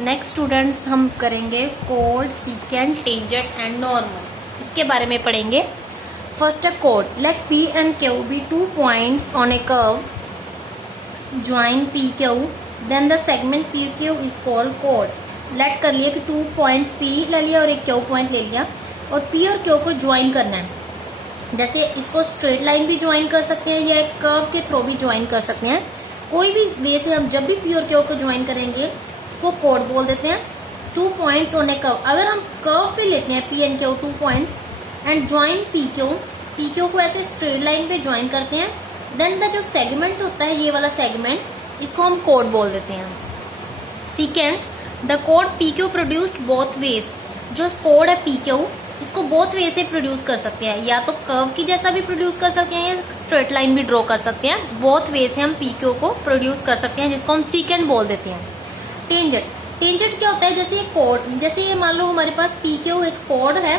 Next students हम करेंगे कोड, सीकेंट, टेंजेंट एंड नॉर्मल, इसके बारे में पढ़ेंगे। फर्स्ट है कोड। Let P and Q be 2 points on a curve join P Q, then the segment P Q is called कोड। लेट कर लिया कि 2 पॉइंट्स पी ले लिया और एक क्यू पॉइंट ले लिया और पी और क्यू को ज्वाइन करना है। जैसे इसको स्ट्रेट लाइन भी ज्वाइन कर सकते हैं या एक कर्व के थ्रू भी ज्वाइन कर सकते हैं। कोई भी वे से हम जब भी पी और क्यू को ज्वाइन करेंगे उसको कोड बोल देते हैं। 2 पॉइंट्स ऑन ए कर्व, अगर हम कर्व पे लेते हैं P and Q 2 points and join P Q को ऐसे स्ट्रेट लाइन पे ज्वाइन करते हैं, देन द जो सेगमेंट होता है ये वाला सेगमेंट, इसको हम कोड बोल देते हैं। Second, the code P Q produced both ways. जो कोड है पी क्यू इसको बोथ वे से प्रोड्यूस कर सकते हैं, या तो कर्व की जैसा भी प्रोड्यूस कर सकते हैं या स्ट्रेट लाइन भी ड्रॉ कर सकते हैं। बोथ वे से हम पी क्यू को प्रोड्यूस कर सकते हैं, जिसको हम सीकेंट बोल देते हैं। टेंजेंट, टेंजेंट क्या होता है? जैसे ये कोड, जैसे ये मान लो हमारे पास पी क्यू एक कोड है,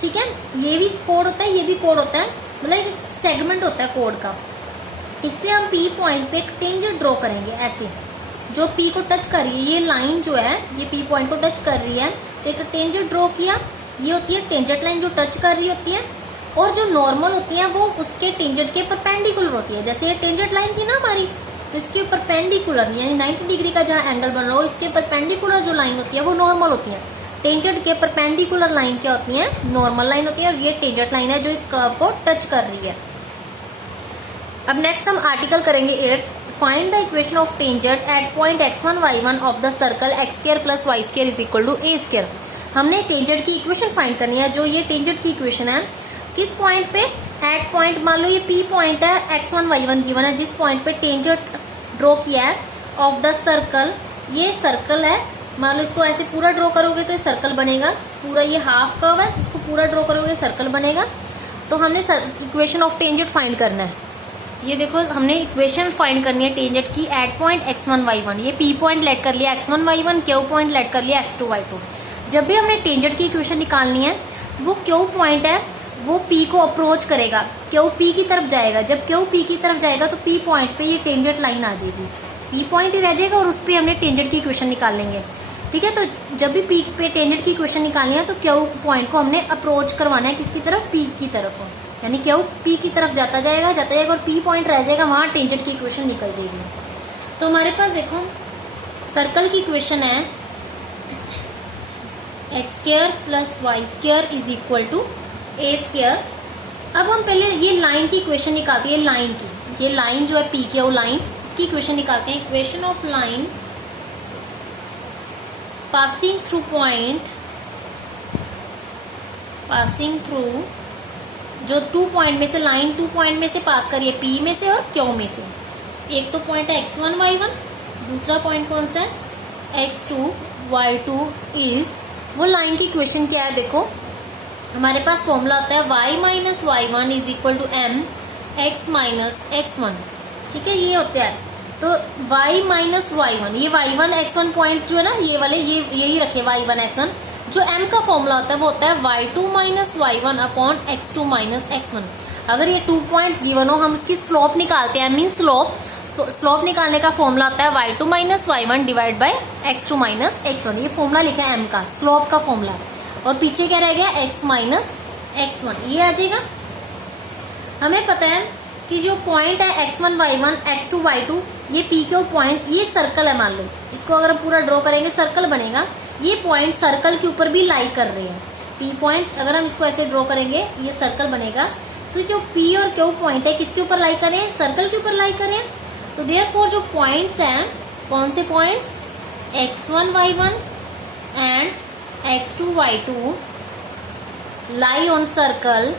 ठीक है, ये भी कोड होता है, ये भी कोड होता है, मतलब एक सेगमेंट होता है कोड का। इस पे हम पी पॉइंट पे एक टेंजेंट ड्रॉ करेंगे ऐसे, जो पी को टच कर रही है, ये लाइन जो है ये पी पॉइंट को टच कर रही है, तो एक टेंजेंट ड्रॉ किया। ये होती है टेंजेंट लाइन जो टच कर रही होती है, और जो नॉर्मल होती है वो उसके टेंजेंट के परपेंडिकुलर होती है। जैसे ये टेंजेंट लाइन थी ना हमारी, तो इसके परपेंडिकुलर यानी 90 डिग्री का जहाँ एंगल बन रहा हो, इसके परपेंडिकुलर जो लाइन होती है वो नॉर्मल होती है। टेंजेंट के परपेंडिकुलर लाइन क्या होती है? नॉर्मल लाइन होती है, और ये टेंजेंट लाइन है जो इस कर्व को टच कर रही है। अब नेक्स्ट हम आर्टिकल करेंगे 8। Find the equation of tangent at point x1 y1 of the circle x square plus y square is equal to a square. हमने टेंजेंट की इक्वेशन फाइंड करनी है। जो ये टेंजेंट की इक्वेशन है किस पॉइंट पे? एट पॉइंट, मान लो ये P पॉइंट है, x1 y1 गिवन है, जिस पॉइंट पे टेंजेंट ड्रॉ किया है ऑफ द सर्कल, ये सर्कल है, मान लो इसको ऐसे पूरा ड्रॉ करोगे तो ये सर्कल बनेगा, पूरा ये हाफ कर्व है, इसको पूरा ड्रॉ करोगे सर्कल बनेगा। तो हमने इक्वेशन ऑफ टेंजेंट फाइंड करना है। ये देखो हमने इक्वेशन फाइंड करनी है टेंजेंट की एट पॉइंट x1 y1। ये P पॉइंट लेट कर लिया x1 y1, Q point let कर लिया x2 y2। जब भी हमने टेंजेंट की इक्वेशन निकालनी है, वो Q पॉइंट है वो P को अप्रोच करेगा, Q P की तरफ जाएगा। जब Q P की तरफ जाएगा तो P पॉइंट पे ये टेंजेंट लाइन आ जाएगी, P पॉइंट ही रह जाएगा और उस पर हमने टेंजेंट की इक्वेशन निकाल लेंगे। ठीक है, तो जब भी P पे टेंजेंट की इक्वेशन निकालनी है तो Q पॉइंट को हमने अप्रोच करवाना है, किसकी तरफ? P की तरफ, यानी Q P की तरफ जाता जाएगा और P पॉइंट रह जाएगा, वहां टेंजेंट की इक्वेशन निकल जाएगी। तो हमारे पास देखो सर्कल की इक्वेशन है x square plus y square is equal to A square. अब हम पहले ये लाइन की इक्वेशन निकालते हैं, लाइन की, ये लाइन जो है पी क्यू लाइन, इसकी इक्वेशन निकालते हैं। Equation of line passing through point, passing through, जो 2 पॉइंट में से, लाइन 2 पॉइंट में से पास करिए, पी में से और क्यू में से। एक तो पॉइंट है x1 y1, दूसरा पॉइंट कौन सा है? x2 y2 इज, वो लाइन की इक्वेशन क्या है? देखो हमारे पास फॉर्मूला होता है y minus y1 is equal to m x minus x1। ठीक है, ये होता है। तो y माइनस y1, ये y1 x1 पॉइंट जो है ना, ये वाले, ये यही रखे y1 x1। जो m का फॉर्मूला होता है वो होता है y2 minus y1 upon x2 minus x1। अगर ये 2 पॉइंट्स गिवन हो, हम इसकी स्लोप निकालते हैं, मीन स्लोप निकालने का फॉर्मूला होता है y2 minus y1 divide by x2 minus x1। ये फॉर्मूला लिखा है m का, स्लोप का फॉर्मूला, और पीछे क्या रह गया? x माइनस x1, ये आ जाएगा। हमें पता है कि जो पॉइंट है x1 y1 x2 y2, ये पी क्यू पॉइंट, ये सर्कल है, मान लो इसको अगर हम पूरा ड्रॉ करेंगे सर्कल बनेगा। ये पॉइंट सर्कल के ऊपर भी लाई कर रहे हैं, पी पॉइंट्स, अगर हम इसको ऐसे ड्रॉ करेंगे ये सर्कल बनेगा। तो जो पी और क्यू पॉइंट है किसके ऊपर लाई कर रहे हैं? सर्कल के ऊपर लाई कर रहे हैं। तो देयरफॉर जो पॉइंट्स हैं, कौन से points? x1 y1 and x2 y2 lie on circle.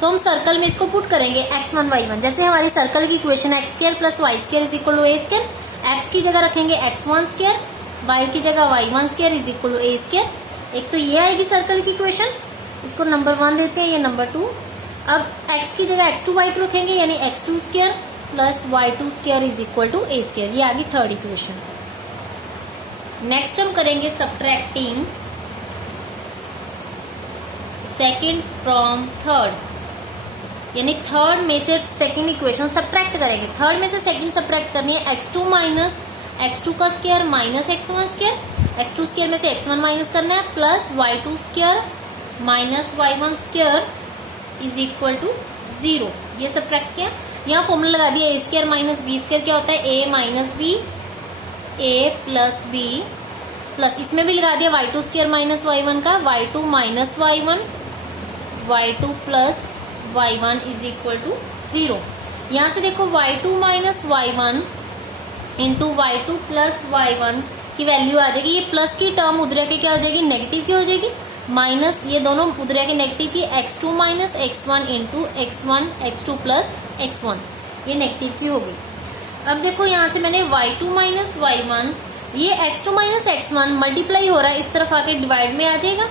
तो हम सर्कल में इसको पुट करेंगे x1 y1। जैसे हमारी सर्कल की इक्वेशन है x square plus y square is equal to a square. x की जगह रखेंगे x1 स्क्वायर, y की जगह y1 square is equal to a square. एक तो ये आएगी सर्कल की इक्वेशन, इसको नंबर 1 देते हैं, ये नंबर 2। अब x की जगह x2 y2 रखेंगे, यानी x2 square plus y2 square is equal to a square. ये आ गई थर्ड इक्वेशन। नेक्स्ट हम करेंगे सब्ट्रैक्टिंग सेकेंड फ्रॉम थर्ड, यानी थर्ड में से सेकंड इक्वेशन सब्ट्रैक्ट करेंगे। थर्ड में से सेकंड सब्ट्रैक्ट करनी है x2 माइनस x2 का square minus x1 square, x2 square में से x1 माइनस करना है, plus y2 square minus y1 square is equal to 0। ये सब्ट्रैक्ट किया, यहाँ फॉर्मूला लगा दिया a square minus b square क्या होता है a minus b, a plus b, plus इसमें भी लगा दिया y2 स्क्वायर माइनस y1 का y2 minus y1, y2 plus y1 is equal to 0। यहाँ से देखो y2 minus y1 into y2 plus y1 की वैल्यू आ जाएगी। ये प्लस की टर्म उधर के क्या हो जाएगी, नेगेटिव की हो जाएगी, माइनस ये दोनों उधर के नेगेटिव की x2 minus x1 into x1 x2 plus x1, ये नेगेटिव की होगी। अब देखो यहाँ से मैंने y2 माइनस y1, ये x2 माइनस x1 मल्टीप्लाई हो रहा है, इस तरफ आके डिवाइड में आ जाएगा,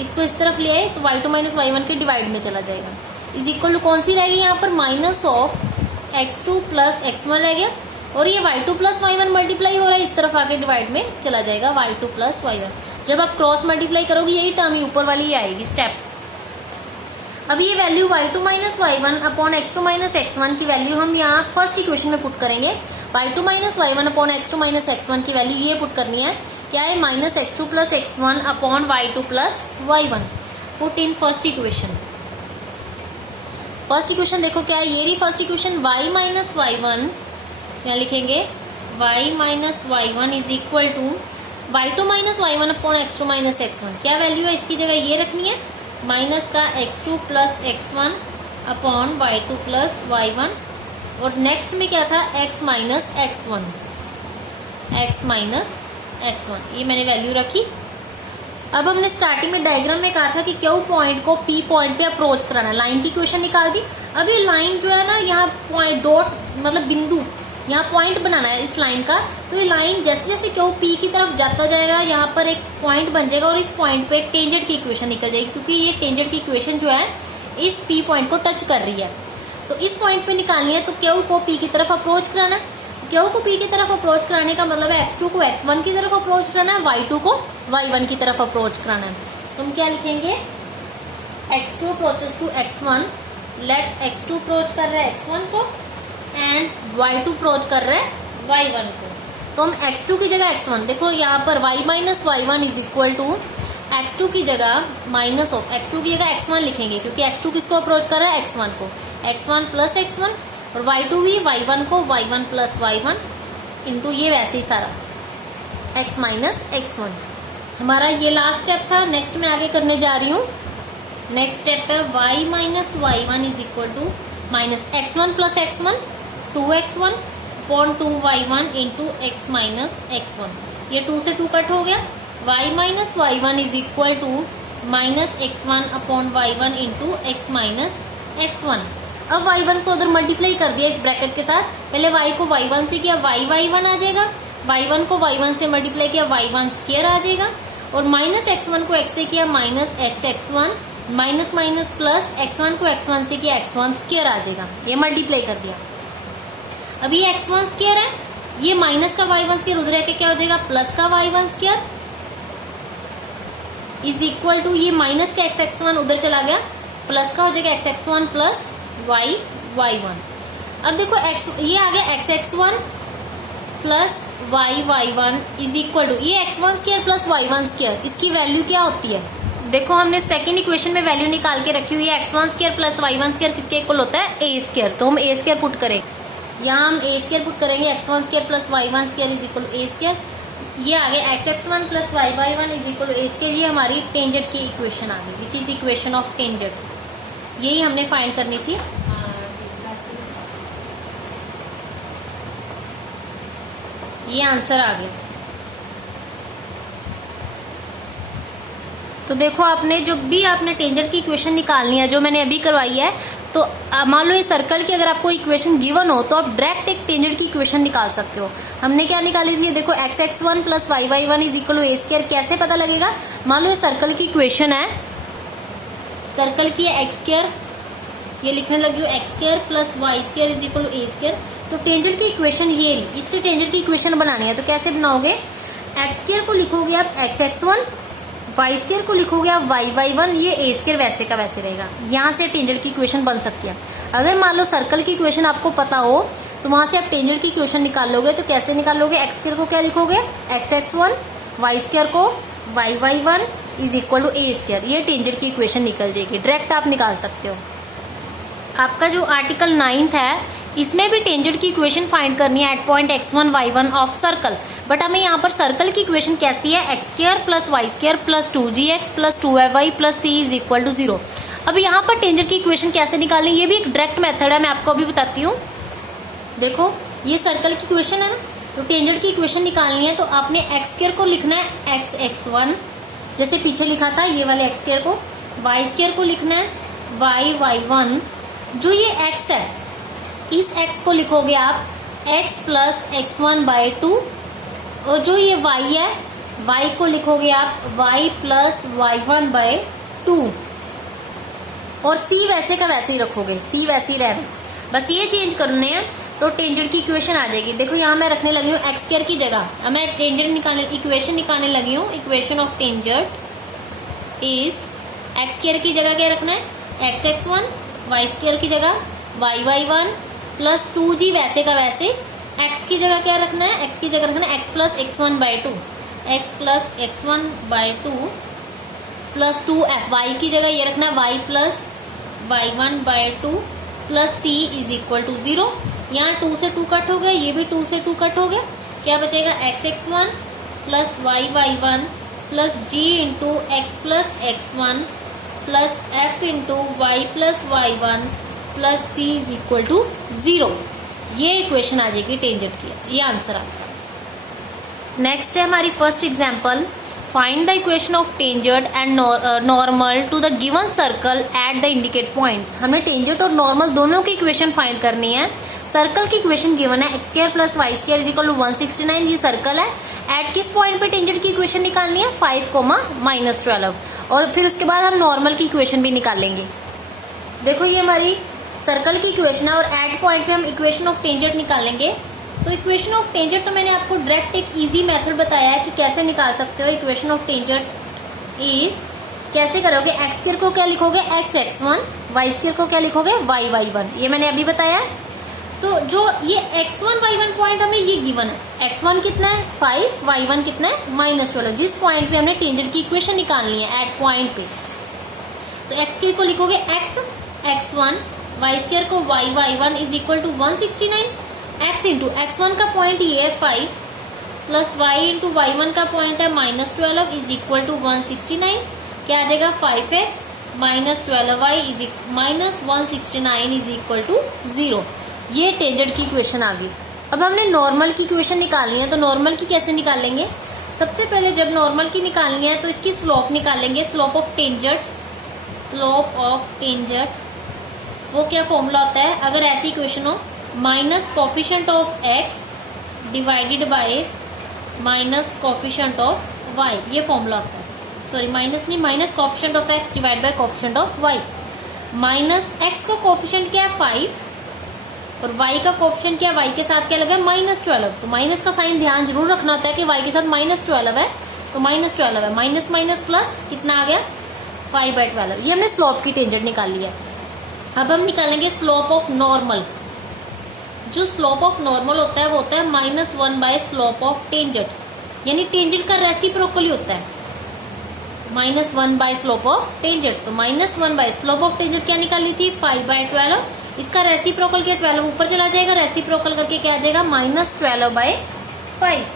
इसको इस तरफ ले आए तो y2 माइनस y1 के डिवाइड में चला जाएगा, इज इक्वल टू कौन सी रहेगी यहाँ पर minus of x2 plus x1 रह गया, और ये y2 प्लस y1 मल्टीप्लाई हो रहा है, इस तरफ आके डिवाइड में चला जाएगा y2 प्लस y1। जब आप क्रॉस मल्टीप्लाई करोगे यही टर्म ही ऊपर वाली ही आएगी स्टेप। अब ये value y2 minus y1 upon x2 minus x1 की वैल्यू हम यहाँ फर्स्ट इक्वेशन में पुट करेंगे। y2 minus y1 upon x2 minus x1 की वैल्यू ये पुट करनी है, क्या है minus x2 plus x1 upon y2 plus y1, put in first equation. First equation देखो क्या है, ये रही first equation, y minus y1 यहाँ लिखेंगे y minus y1 is equal to y2 minus y1 upon x2 minus x1, क्या value है इसकी जगह ये रखनी है, माइनस का x2 plus x1 upon y2 plus y1, और नेक्स्ट में क्या था x minus x1, x minus x1, ये मैंने वैल्यू रखी। अब हमने स्टार्टिंग में डायग्राम में कहा था कि क्यू पॉइंट को पी पॉइंट पे अप्रोच कराना है, लाइन की इक्वेशन निकाल दी। अब ये लाइन जो है ना, यहाँ पॉइंट डॉट मतलब बिंदु, यहाँ पॉइंट बनाना है इस लाइन का, तो ये लाइन जैसे जैसे क्यू पी की तरफ जाता जाएगा यहाँ पर एक पॉइंट बन जाएगा, और इस पॉइंट पे टेंजेंट की इक्वेशन निकल जाएगी, क्योंकि ये टेंजेंट की इक्वेशन जो है इस पी पॉइंट को टच कर रही है। तो इस पॉइंट पे निकालनी है, तो क्यू को पी की तरफ अप्रोच कराना है। क्यू को पी की तरफ अप्रोच कराने का मतलब है x2 को x1 की तरफ अप्रोच कराना है, y2 को y1 की तरफ अप्रोच कराना है। तो हम क्या लिखेंगे, x2 approaches to x1, late x2 approach कर रहा है x1 को एंड y2 अप्रोच कर रहा है y1 को। तो हम x2 की जगह x1, देखो यहाँ पर y minus y1 is equal to x2 की जगह माइनस ऑफ x2 की जगह x1 लिखेंगे, क्योंकि x2 किसको अप्रोच कर रहा है, x1 को, x1 प्लस x1, और y2 भी y1 को y1 प्लस y1 इंटू ये वैसे ही सारा x माइनस x1। हमारा ये लास्ट स्टेप था, नेक्स्ट मैं आगे करने जा रही हूँ। नेक्स्ट स्टेप है y minus y1 is equal to minus x1 plus x1 2x1 upon 2y1 into x minus x1। ये 2 से 2 कट हो गया, y minus y1 is equal to minus x1 upon y1 into x minus x1। अब y1 को उधर multiply कर दिया इस ब्रैकेट के साथ, पहले y को y1 से किया y1 आ जाएगा, y1 को y1 से मल्टीप्लाई किया y1 स्क्वायर आ जाएगा, और माइनस x1 को x से किया minus x1, minus minus plus x1 को x1 से किया x1 स्क्वायर आ जाएगा, ये मल्टीप्लाई कर दिया। अब ये x1 स्क्वायर है, ये माइनस का y1 स्क्वायर उधर आके क्या हो जाएगा, प्लस का y1 square is equal to ये माइनस का x1 उधर चला गया, प्लस का हो जाएगा x1 प्लस y1। अब देखो x ये आ गया x1 plus y1 is equal to ये x1 square plus y1 square, इसकी वैल्यू क्या होती है, देखो हमने सेकेंड इक्वेशन में वैल्यू निकाल के रखी हुई है, x1 square plus y1 square किसके इक्वल होता है, a स्क्वायर। तो हम a स्क्वायर पुट करें, यहाँ हम a स्क्वायर पुट करेंगे, x1 square plus y1 square is equal to a square. ये आ गया x1 plus y1 is equal to a square, ये हमारी टेंजेंट की इक्वेशन आ गई, which is equation of tangent, यही हमने फाइंड करनी थी। ये आंसर आ गया। तो देखो आपने जो भी आपने टेंजेंट की इक्वेशन निकालनी है, जो मैंने अभी करवाई है, तो मान लो ये सर्कल की अगर आपको इक्वेशन गिवन हो तो आप डायरेक्ट एक टेंजेंट की इक्वेशन निकाल सकते हो। हमने क्या निकाली थी, देखो x1 plus y1 is equal to a square, कैसे पता लगेगा, मान लो ये सर्कल की इक्वेशन है, सर्कल की है x स्क्वायर, ये लिखने लगी हो x square plus y square is equal to a square. तो टेंजेंट की इक्वेशन ये रही, इससे टेंजेंट की इक्वेशन बनानी है, तो कैसे बनाओगे, x स्क्वायर को लिखोगे आप x1, y स्क्वायर को लिखोगे आप y1, ये a स्क्वायर वैसे का वैसे रहेगा। यहाँ से टेंजेंट की इक्वेशन बन सकती है। अगर मान लो सर्कल की इक्वेशन आपको पता हो तो वहां से आप टेंजेंट की इक्वेशन निकाल लोगे। तो कैसे निकालोगे? एक्स स्क्वायर को क्या लिखोगे? X x one, Y square को Y Y one is equal to A square. ये टेंजेंट की इक्वेशन निकल जाएगी, डायरेक्ट आप निकाल सकते हो। आपका जो आर्टिकल 9th है इसमें भी टेंजेंट की इक्वेशन फाइंड करनी है at point x1 y1 of circle. But हमें यहाँ पर सर्कल की इक्वेशन कैसी है? X square plus y square plus 2gx plus 2y plus c is equal to 0। अब यहाँ पर टेंजेंट की इक्वेशन कैसे निकालें? ये भी एक डायरेक्ट मेथड है, मैं आपको अभी बताती हूँ। देखो ये सर्कल की इक्वेशन है ना, तो टेंजेंट की इक्वेशन निकालनी है तो आपने एक्स स्क्वायर को लिखना है एक्स एक्स वन, जैसे पीछे लिखा था ये वाले एक्स स्क्वायर को। वाई स्क्वायर को लिखना है वाई वाई वन। जो ये एक्स है इस एक्स को लिखोगे आप x plus x one by two, और जो ये वाई है वाई को लिखोगे आप y plus y one by two, और सी वैसे का वैसे ही रखोगे, सी वैसे ही रहना, बस ये चेंज करने हैं तो टेंजेंट की इक्वेशन आ जाएगी। देखो यहाँ मैं रखने लगी हूँ एक्स स्क्वायर की जगह, अब मैं टेंजेंट निकालने इक्वेशन निकालने लगी हूँ। Equation of tangent is x square की जगह क्या रखना है? X x one, Y square की जगह Y Y one plus 2g वैसे का वैसे। एक्स की जगह क्या रखना है? एक्स की जगह रखना है x plus x one by two, x plus x one by two plus 2f। Y की जगह ये रखना है y plus y one by two plus c is equal to 0। यहाँ 2 से 2 कट हो गया, ये भी 2 से 2 कट हो गया। क्या बचेगा? X x one plus y Y one plus g into x plus x one plus f into y plus y one plus c is equal to 0। ये इक्वेशन आ जाएगी टेंजेंट की, ये आंसर आता। नेक्स्ट है हमारी first example, find the equation of tangent and normal to the given circle at the indicate points. हमें tangent और normal दोनों की इक्वेशन फाइंड करनी है। सर्कल की इक्वेशन गिवन है x square plus y square is equal to 169, ये circle है। एट किस पॉइंट पे टेंजेंट की इक्वेशन निकालनी है? 5, -12। और फिर उसके बाद हम नॉर्मल की इक्वेशन भी निकालेंगे। देखो ये हमारी सर्कल की इक्वेशन है और एट पॉइंट पे हम इक्वेशन ऑफ टेंजेंट निकालेंगे। तो इक्वेशन ऑफ टेंजेंट तो मैंने आपको डायरेक्ट एक इजी मेथड बताया है कि कैसे निकाल सकते हो। इक्वेशन ऑफ टेंजेंट इज कैसे करोगे? एक्स स्क्वायर को क्या लिखोगे? X x one, Y square को क्या लिखोगे? वाई वाई वन, ये मैंने अभी बताया है। तो जो ये x1 y1 पॉइंट हमें ये गिवन है, x1 कितना है 5, y1 कितना है -12। जिस पॉइंट पे हमने टेंजेंट की इक्वेशन निकालनी है एट पॉइंट पे, तो x स्क्वायर को लिखोगे x x1, y स्क्वायर को y y1 is equal to 169। x into x1 का पॉइंट ये है 5 प्लस y इंटू y1 का पॉइंट है -12 इज इक्वल टू 169। क्या आ जाएगा? 5x -12y is -169 is equal to 0। ये टेंजेंट की इक्वेशन आ गई। अब हमने नॉर्मल की इक्वेशन निकालनी है, तो नॉर्मल की कैसे निकालेंगे? सबसे पहले जब नॉर्मल की निकालनी है तो इसकी स्लोप निकालेंगे, slope of tangent. Slope of tangent वो क्या फॉर्मूला होता है? अगर ऐसी इक्वेशन हो, minus coefficient of x divided by minus coefficient of y, ये फॉर्मूला होता है। सॉरी माइनस नहीं, minus coefficient of x divide by coefficient of y। Minus x का कोफिशिएंट क्या है 5 और y का कोफिशिएंट क्या है? y के साथ क्या लगा है? -12। तो माइनस का साइन ध्यान जरूर रखना होता है कि y के साथ -12 है, तो -12 है, माइनस माइनस प्लस कितना आ गया? 5/12। ये हमने स्लोप की टेंजेंट निकाली है। अब हम निकालेंगे स्लोप ऑफ नॉर्मल। जो स्लोप ऑफ नॉर्मल होता है वो होता है -1 बाय स्लोप ऑफ टेंजेंट, यानी टेंजेंट का रेसिप्रोकल ही होता है -1 बाय स्लोप ऑफ टेंजेंट। तो -1 बाय स्लोप ऑफ टेंजेंट क्या निकाली थी? 5/12। इसका रेसिप्रोकल क्या? 12 ऊपर चला जाएगा, रेसिप्रोकल करके क्या आ जाएगा? -12/5।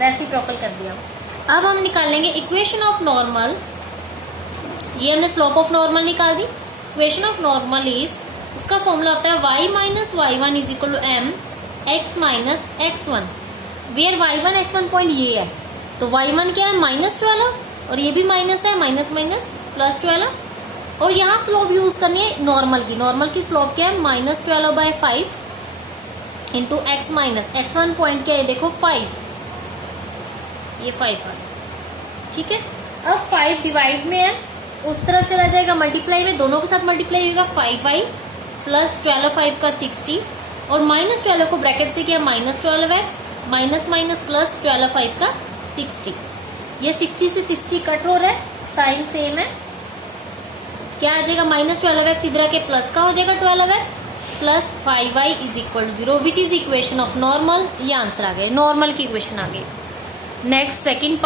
रेसिप्रोकल कर दिया। अब हम निकालेंगे इक्वेशन ऑफ नॉर्मल। ये हमने स्लोप ऑफ नॉर्मल निकाल दी। इक्वेशन ऑफ नॉर्मल इज, उसका फॉर्मूला होता है y minus y1 is equal to m x minus x1, where y1 x1 point ये है। तो y1 क्या है? -12 और ये भी माइनस है, माइनस माइनस +12। और यहाँ स्लोप यूज करनी है नॉर्मल की। नॉर्मल की स्लोप क्या है? -12/5 into x minus x1 point क्या है? देखो 5, ये 5 है, ठीक है। अब 5 डिवाइड में है, उस तरफ चला जाएगा मल्टीप्लाई में, दोनों के साथ मल्टीप्लाई होगा। 5y प्लस 12/5 का 60 और -12 को ब्रैकेट से किया -12x माइनस माइनस प्लस 12/5 का 60। ये 60 से 60 कट हो रहा है, साइन सेम है। क्या आ जाएगा? -12x इधर आके प्लस का हो जाएगा 12x plus 5y is equal to 0 which is equation of normal. ये आंसर आ गए, नॉर्मल की इक्वेशन आ गई। नेक्स्ट सेकंड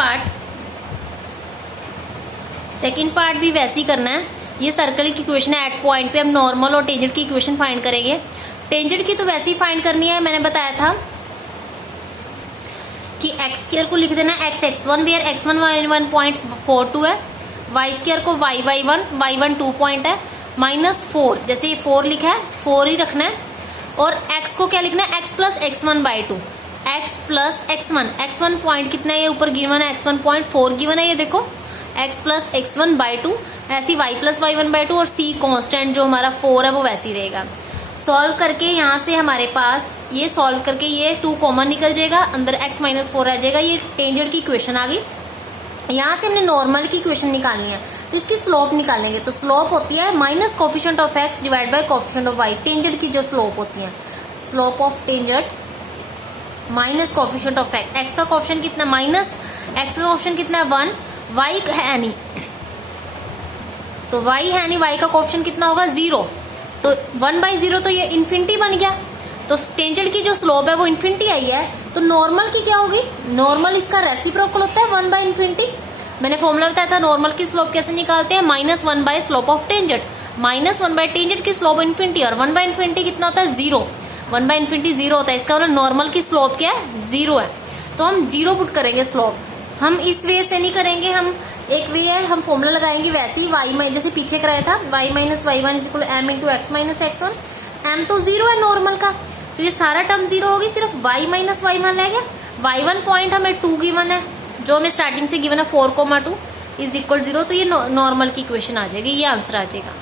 पार्ट भी वैसे ही करना है। ये सर्कल की इक्वेशन है, एट पॉइंट पे हम नॉर्मल और टेंजेंट की इक्वेशन फाइंड करेंगे। टेंजेंट की तो वैसे ही फाइंड करनी है, मैंने बताया था कि एक्स स्क्वायर को लिख देना x1 वेयर x1 1.42 है, y स्क्वायर को y1 2 पॉइंट है, -4 जैसे ये 4 लिखा है 4 ही रखना है, और x को क्या लिखना है x plus x1/2, x plus x1 point कितना है, ये ऊपर गिवन है x1 0.4 गिवन है, ये देखो x प्लस x1/2, ऐसी y प्लस y1/2 और c कांस्टेंट जो हमारा 4 है वो वैसे ही रहेगा। सॉल्व करके यहाँ से हमारे पास ये सॉल्व करके ये 2 कॉमन निकल जाएगा, अंदर x - 4 रह जाएगा। ये टेंजेंट की इक्वेशन आ गई। यहाँ से हमने नॉर्मल की इक्वेशन निकालनी है, तो इसकी स्लोप निकालेंगे। तो स्लोप होती है minus coefficient of x divide by coefficient of y। Tangent की जो स्लोप होती है, slope of tangent minus coefficient of x का कोफिशिएंट कितना माइनस, x का कोफिशिएंट कितना है 1, y है नहीं, तो y है नहीं, y का कोफिशिएंट कितना होगा 0, तो 1/0 तो ये इन्फिनिटी बन गया। तो टेंजेंट की जो स्लोप है वो इन्फिनिटी आई है, तो नॉर्मल की क्या होगी, नॉर्मल इसका रेसिप्रोकल होता है 1/∞। मैंने फॉर्मूला बताया था नॉर्मल की स्लोप कैसे निकालते हैं, -1 by slope of tangent, -1 by tangent की स्लोप इन्फिनिटी, और 1/∞ कितना होता है 0, 1/∞ 0 होता है, इसका मतलब नॉर्मल की स्लोप क्या है 0 है। तो हम 0 पुट करेंगे स्लोप। हम इस वे से नहीं करेंगे, हम एक वे है, हम फॉर्मूला लगाएंगे वैसे ही y जैसे पीछे कराया था, y - y1 is equal to m into x - x1। m तो 0 है नॉर्मल का, तो ये सारा टर्म 0 होगी, सिर्फ y - y1 रह गया। y1 पॉइंट हमें 2 गिवन है, जो हमें स्टार्टिंग से गिवन है 4,2 इज इक्वल 0, तो ये नॉर्मल की इक्वेशन आ जाएगी, ये आंसर आ जाएगा।